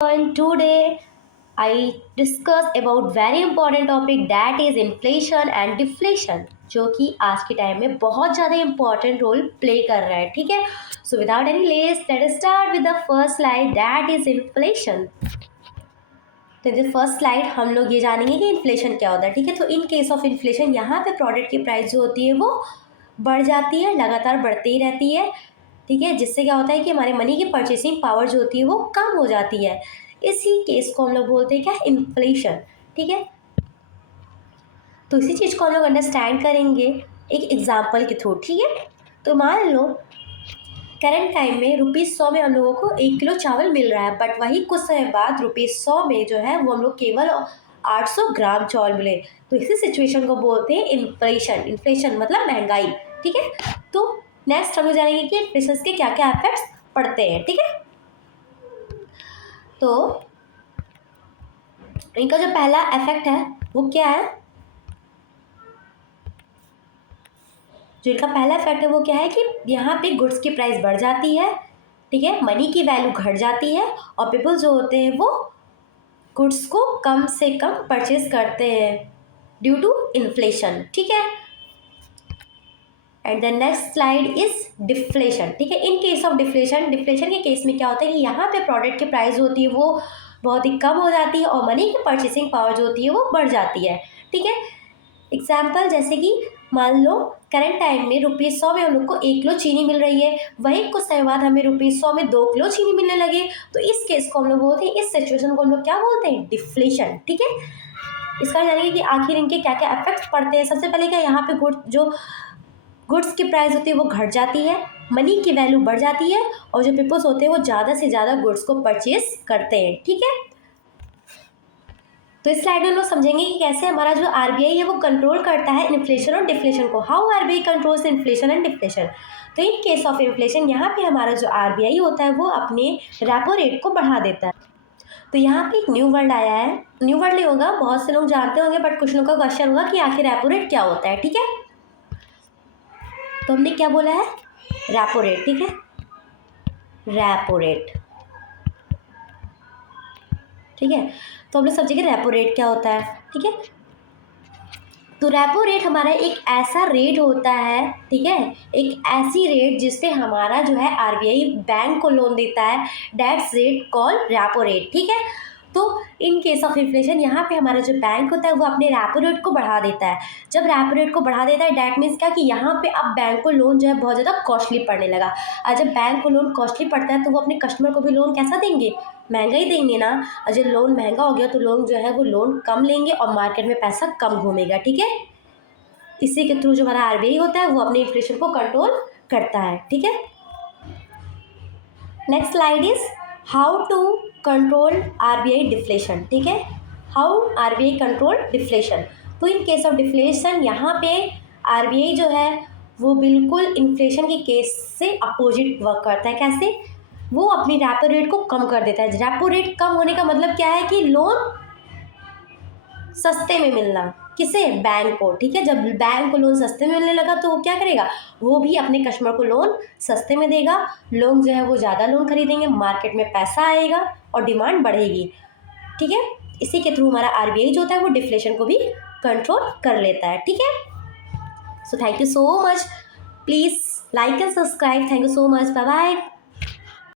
And today I discuss about very important topic that is inflation and deflation, जो कि आज के time में बहुत ज़्यादा इंपॉर्टेंट रोल प्ले कर रहा है. ठीक है. So without any less let start with the first slide that is inflation. तो जो फर्स्ट स्लाइड हम लोग ये जानेंगे कि इन्फ्लेशन क्या होता है. ठीक है. तो इन केस ऑफ इन्फ्लेशन यहाँ पे प्रोडक्ट की प्राइस जो होती है वो बढ़ जाती है, लगातार बढ़ती ही रहती है. ठीक है. जिससे क्या होता है कि हमारे मनी की परचेसिंग पावर जो होती है वो कम हो जाती है. इसी केस को हम लोग बोलते हैं क्या, इन्फ्लेशन. ठीक है. तो इसी चीज़ को हम लोग अंडरस्टैंड करेंगे एक एग्जाम्पल के थ्रू. ठीक है. तो मान लो करंट टाइम में ₹100 में हम लोगों को 1 किलो चावल मिल रहा है, बट वही कुछ समय बाद ₹100 में जो है वो हम लोग केवल 800 ग्राम चावल मिले. तो इसी सिचुएशन को बोलते हैं इन्फ्लेशन. इन्फ्लेशन मतलब महंगाई. ठीक है. तो नेक्स्ट हम लोग जानेंगे कि इन्फ्लेशन के क्या क्या इफेक्ट्स पड़ते हैं. ठीक है. तो इनका जो पहला इफेक्ट है वो क्या है, जो इनका पहला इफेक्ट है वो क्या है कि यहाँ पे गुड्स की प्राइस बढ़ जाती है. ठीक है. मनी की वैल्यू घट जाती है और पीपल जो होते हैं वो गुड्स को कम से कम परचेज करते हैं ड्यू टू इन्फ्लेशन. ठीक है. And the next slide is deflation. ठीक है. In case of deflation, deflation के केस में क्या होता है कि यहाँ पे प्रोडक्ट की प्राइस होती है वो बहुत ही कम हो जाती है और मनी की परचेसिंग पावर जो होती है वो बढ़ जाती है. ठीक है. एग्जाम्पल जैसे कि मान लो करंट टाइम में ₹100 में हम लोग को 1 किलो चीनी मिल रही है, वही कुछ समय बाद हमें ₹100 में 2 किलो चीनी मिलने लगे. तो इस केस को हम लोग बोलते हैं, इस सिचुएशन को हम लोग क्या बोलते हैं, डिफ्लेशन. ठीक है. इसका जानेंगे कि आखिर इनके क्या क्या इफेक्ट्स पड़ते हैं. सबसे पहले क्या, यहाँ पे गुड्स की प्राइस होती है वो घट जाती है, मनी की वैल्यू बढ़ जाती है और जो पीपल्स होते हैं वो ज़्यादा से ज़्यादा गुड्स को परचेज करते हैं. ठीक है. तो इस स्लाइड में हम लोग समझेंगे कि कैसे हमारा जो आरबीआई है वो कंट्रोल करता है इन्फ्लेशन और डिफ्लेशन को. How RBI controls inflation and deflation. तो इन केस ऑफ इन्फ्लेशन यहाँ पे हमारा जो आरबीआई होता है वो अपने रेपो रेट को बढ़ा देता है. तो यहाँ पे एक न्यू वर्ड आया है. न्यू वर्ड नहीं होगा, बहुत से लोग जानते होंगे, बट कुछ लोगों का क्वेश्चन होगा कि आखिर रेपो रेट क्या होता है. ठीक है. तो हमने क्या बोला है, रेपो रेट. ठीक है. Repo rate. ठीक है. तो हम लोग समझेंगे रेपो रेट क्या होता है. ठीक है. तो रेपो रेट हमारा एक ऐसा रेट होता है. ठीक है. एक ऐसी रेट जिसपे हमारा जो है आरबीआई बैंक को लोन देता है. That's rate called repo rate. ठीक है. तो इन केस ऑफ इन्फ्लेशन यहाँ पे हमारा जो बैंक होता है वो अपने रेपो रेट को बढ़ा देता है. जब रेपो रेट को बढ़ा देता है डैट मीन्स क्या कि यहाँ पे अब बैंक को लोन जो है बहुत ज़्यादा कॉस्टली पड़ने लगा. और जब बैंक को लोन कॉस्टली पड़ता है तो वो अपने कस्टमर को भी लोन कैसा देंगे, महंगा ही देंगे ना. और जब लोन महंगा हो गया तो लोग जो है वो लोन कम लेंगे और मार्केट में पैसा कम घूमेगा. ठीक है. इसी के थ्रू जो हमारा आरबीआई होता है वो अपने इन्फ्लेशन को कंट्रोल करता है. ठीक है. Next slide is how to control RBI deflation. ठीक है. How RBI control deflation. तो इन केस ऑफ डिफ्लेशन यहाँ पे आरबीआई जो है वो बिल्कुल इन्फ्लेशन के केस से अपोजिट वर्क करता है. कैसे, वो अपनी रेपो रेट को कम कर देता है. रेपो रेट कम होने का मतलब क्या है कि लोन सस्ते में मिलना. किसे, बैंक को. ठीक है. जब बैंक को लोन सस्ते में मिलने लगा तो वो क्या करेगा, वो भी अपने कस्टमर को लोन सस्ते में देगा. लोग जो है वो ज़्यादा लोन खरीदेंगे, मार्केट में पैसा आएगा और डिमांड बढ़ेगी. ठीक है. इसी के थ्रू हमारा आरबीआई जो होता है वो डिफ्लेशन को भी कंट्रोल कर लेता है. ठीक है. So thank you so much. Please like and subscribe. Thank you so much. Bye bye.